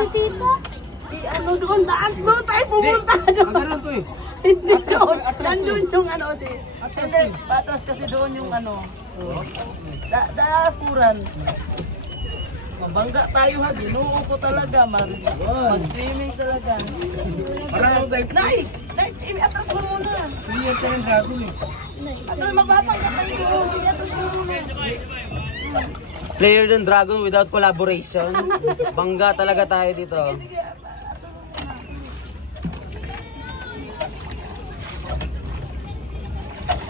Si Tita. Ano doon? Doon tayo pumunta. Ang to eh. Hindi doon. Nandun yung ano si... Hindi, patras kasi doon yung ano. Daafuran. Mabangga tayo ha. Ginoo ko talaga. Mag-swimming talaga. Parang dive. Nay! Atras mo muna. Iyan ka ng dragon eh. Atras magbabangga tayo. Atras mo muna. Player ng Dragon without collaboration. Bangga talaga tayo dito.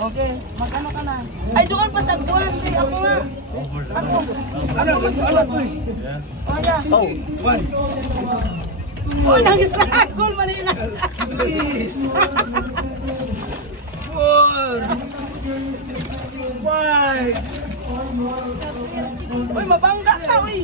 Okay, mag-ano ka na? Ay, doon pa sa buwan. Ako nga. Ako. Ano to eh? Oh, yeah. Oh. One. Oh, nag-dragon Manila. Four. Five. Uy, mabangga ka, uy.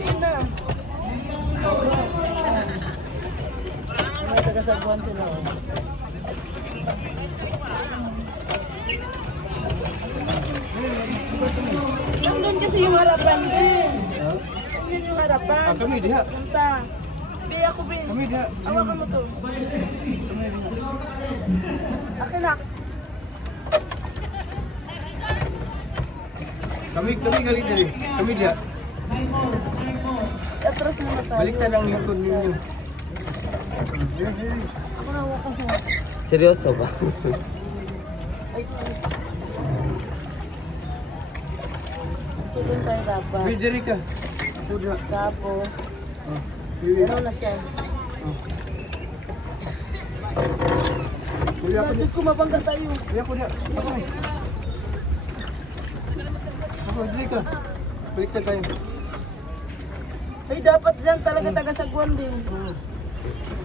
Ina. May taga-sabuan sila. Nandun kasi yung harapan din. Nandun yung harapan. Kami diha. Punta. Bi ako, Bi. Kami diha. Awakan mo to. Akin na. Kami galing dali. Kami diha. Atras muna tayo. Balik tayo ang lingkod ninyo. Ako na awakan mo. Seryoso ba? Ay, sorry. Silun tayo dapat. Wait, dali ka. Suda. Tapos, Kuya ano na siya? ko diha. Diyos ko, mabangga tayo. Kuya ko diha. Ako eh. Ako, dali ka. Balik tayo. Ay, dapat dyan talaga taga-sagwan din.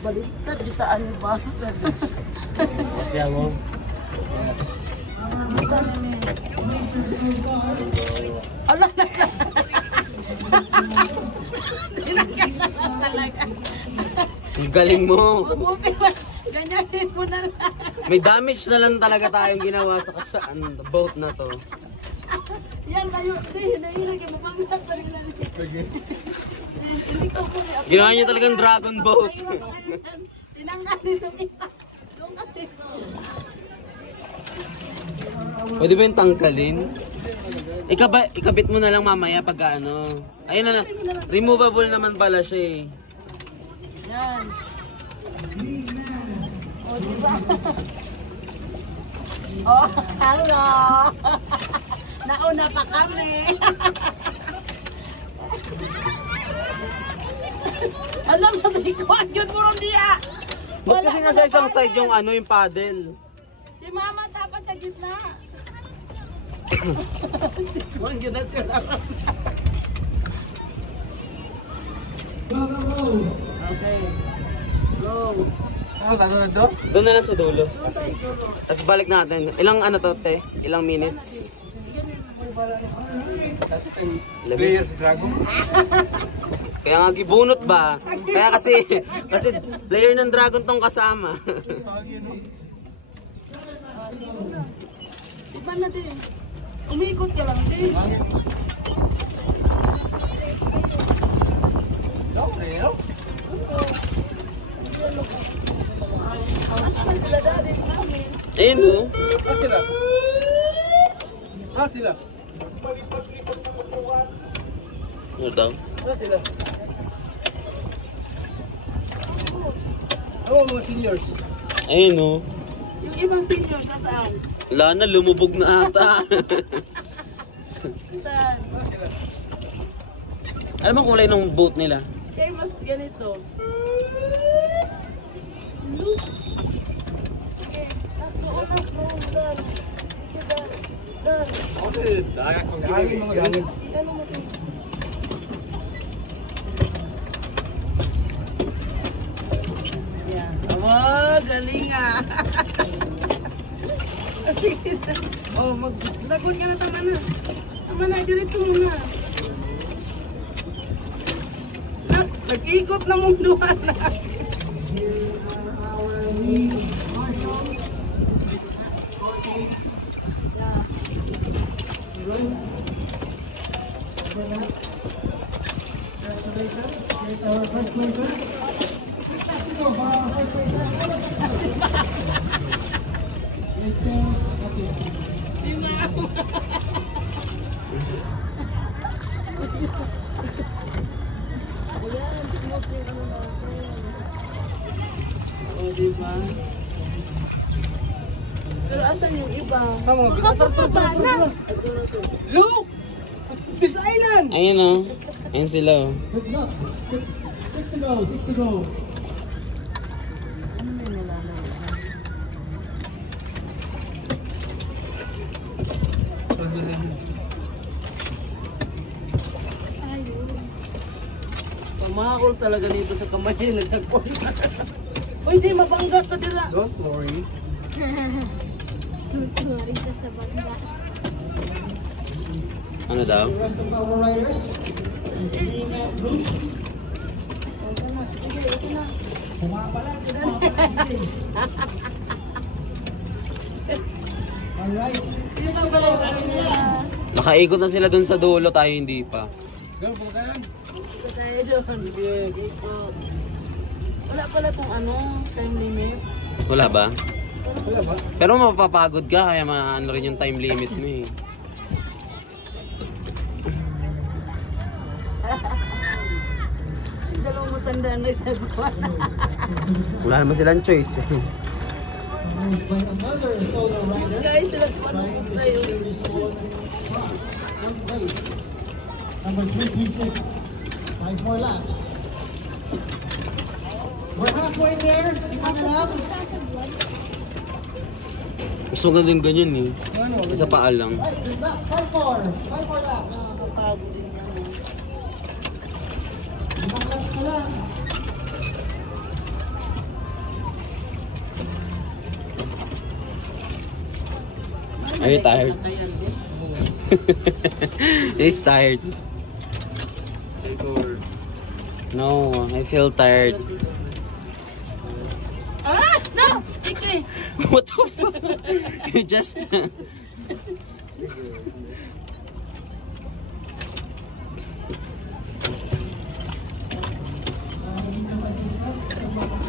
Baliktad, ditaan mo ba? Kaya mo. Ala na ka. Talaga. Ang galing mo. Mabuti ba? Ganyanin mo na lang. May damage na lang talaga tayong ginawa sa boat na to. Yan kayo. Hinahinag yung mabangga pa rin lang. Ginawa niyo talagang dragon boat. Tinanggal nitong isa. Pwede ba yung tanggalin? Ikabit mo na lang mamaya pag ano. Ayun na. Removable naman pala siya eh. Yan. O, diba? Oh, hello! Nauna pa kami. Alam mo, ikuan yun mo ron niya. Ba't kasi nasa isang side yung ano, yung paddle? Si Mama dapat sa gitna. Ikuan yun na sila. Okay. Go. Ano na to? Doon na lang sa dulo. Doon tayo dulo. Tapos balik natin. Ilang ano to, te? Ilang minutes? Player sa dragon. Kaya nga gibunot ba? Kaya kasi player ng dragon tong kasama. Iba na din. Umikot ka lang din. Ayun o. Sila. Sila. Ano daw? Sila. Ano mga seniors? Ayun o. Yung ibang senior sa saan? Wala na, lumubog na ata. Saan? Ano bang kulay ng boat nila? Kaya mas ganito. Dahil mga dahil. Oh, galing ah. Oh, magsagot ka na, tama na. Tama na, diretso mo na. Nag-ikot na munduhan na. Oh, diba? Pero asan yung iba? Makapagpabana. Look! This island! Ayun o. Ayun sila o. Good luck. Six to go. 6 to go. Ano may nalaman? Pamakol talaga dito sa kamay. Nagsagpon. Uy, di mabangga ka dila. Don't worry. Sorry, basta banda. Ano daw? The rest of our riders. Pumapalag. Alright. Nakaikot na sila dun sa dulo, tayo hindi pa. Go, bukan. Ito tayo doon. Ito. Wala pala tong ano, time limit. Wala ba? Wala ba? Pero mapapagod ka, kaya maano rin yung time limit mo eh. Dalawang matanda na sa buwan. Wala naman silang choice eh. By another solo rider. Guys, sila po ano Trying po to sa'yo. secure this one place. Number 3P6. 5 more laps. We're halfway there. Di ba na lang? Gusto ko din ganyan eh. Isa paa lang. Right, good luck. 5 more laps. Pagod din yan. 5 laps na lang. Are you tired? He's tired. No, I feel tired. Ah! No! Ike! What the fuck? You just...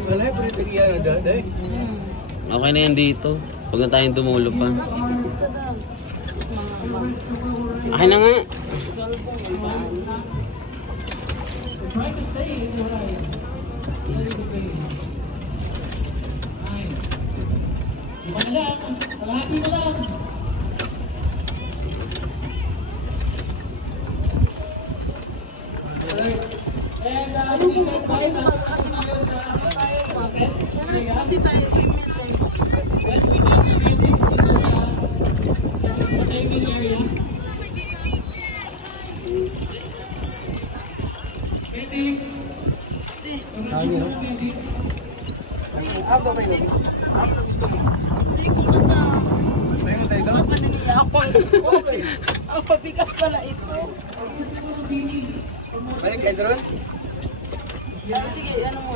Wala, pero ito yan na dahil. Okay na yan dito. Huwag na tayong dumulo pa. Isip ka daw. Okay na nga. Try to stay in your ride. Stay to stay. Nice. Di ba na lang? Kalahati na lang. Alright. And please stand by. Kasi tayo sa pocket. Kasi tayo, email tayo. When we do the meeting, dito sa timing area. Meeting. Apa ba yun? Hindi ko na daw. Tayo tayo daw. Pananiya ako. Ang pabigat pala ito. Balik kayo doon? Sige, ano mo?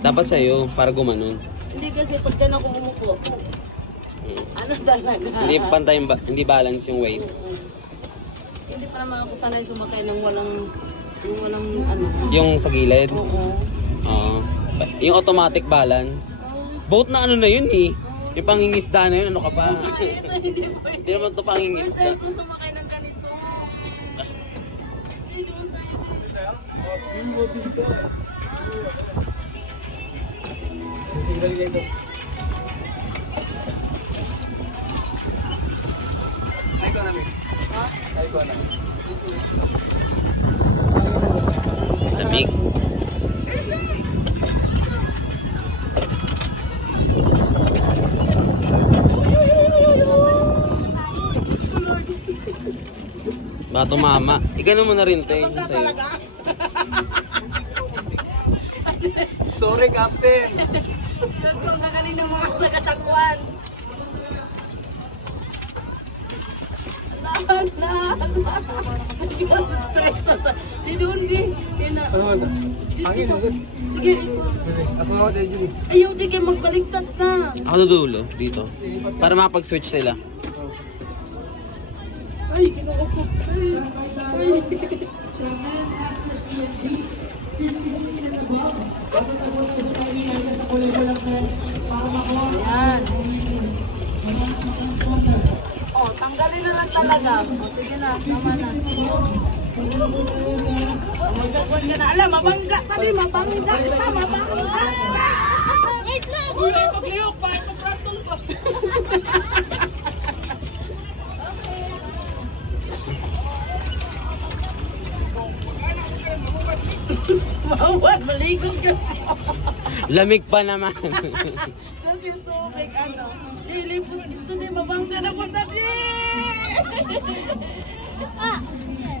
Dapat sa'yo, para gumanon. Hindi kasi pag dyan ako umupo. Ano talaga? Hindi pantay, hindi balance yung weight. Hindi pa naman ako sanay sumakay ng walang ano. Yung sa gilid. Oo. Oo. Yung automatic balance. Boat na ano na yun eh. Yung pangingisda na yun, ano ka pa? Ito hindi pwede. Hindi naman ito First pangingisda. time ko sumakay ng ganito. Single kayo doon. Ay ko namin. Ay ko namin. Lamig. Baka tumama. Igano mo na rin, te. Sa'yo. Sorry, Captain. Diyos ko, ang gagaling ng mga tagasakwan. Lahat na. Hindi ko stress na. Di doon, di. Kaya na. Ano na? Hangin, magod. Sige. Ako ako tayo dyan. Ayaw, di kayo magbaliktad na. Ako dulo, dito. Para makapag-switch sila. Ay, kinuha ko. Ay. Ayan. Oh, tanggalin na lang talaga. O, sige na, tama na. Magsagwan ka na. Alam, mabangga tadi, mabangga ka, mabangga ka. Wait lang! Uy, pagliyok pa, pagratong pa. Mawad, maligod ka. Lamig pa naman. Kasi yung tubig, ano, nilipos dito ni mabangga na po tadi. Ah!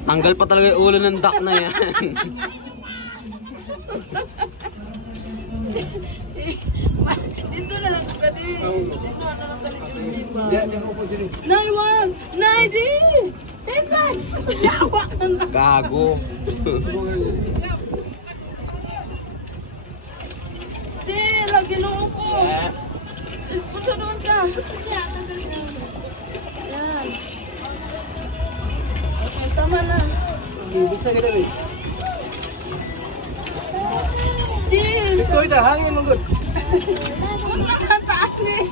Tanggal pa talaga yung ulo ng duck na yan. Dito na lang tadi. Dito na lang tadi yung iba. Diyan, diyan ko po dyan. Nalwag! Naidi! Headlight! Yawa ka na. Gago. Di, lagi na ako. Puso doon ka. Yan. Okay, tama na. Buksan ka dali. Di! Ito, ito, hangin, magod. Punta ka taan eh.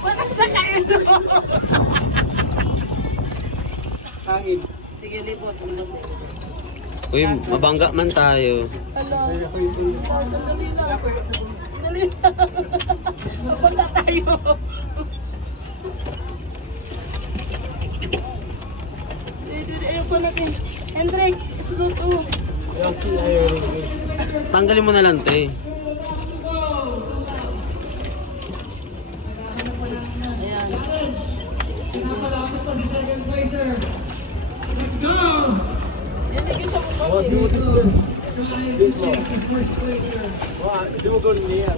Wala sa kaino. Hangin. Sige, libot. Uy, mabangga man tayo. Hello. Sandali lang. Dali lang. Mapunta tayo. Ayun po natin. Hendrik, isulot mo. Tanggalin mo na lang, te. Ayan. Hindi ko siya pupunti. Wah, di mo gawin niya.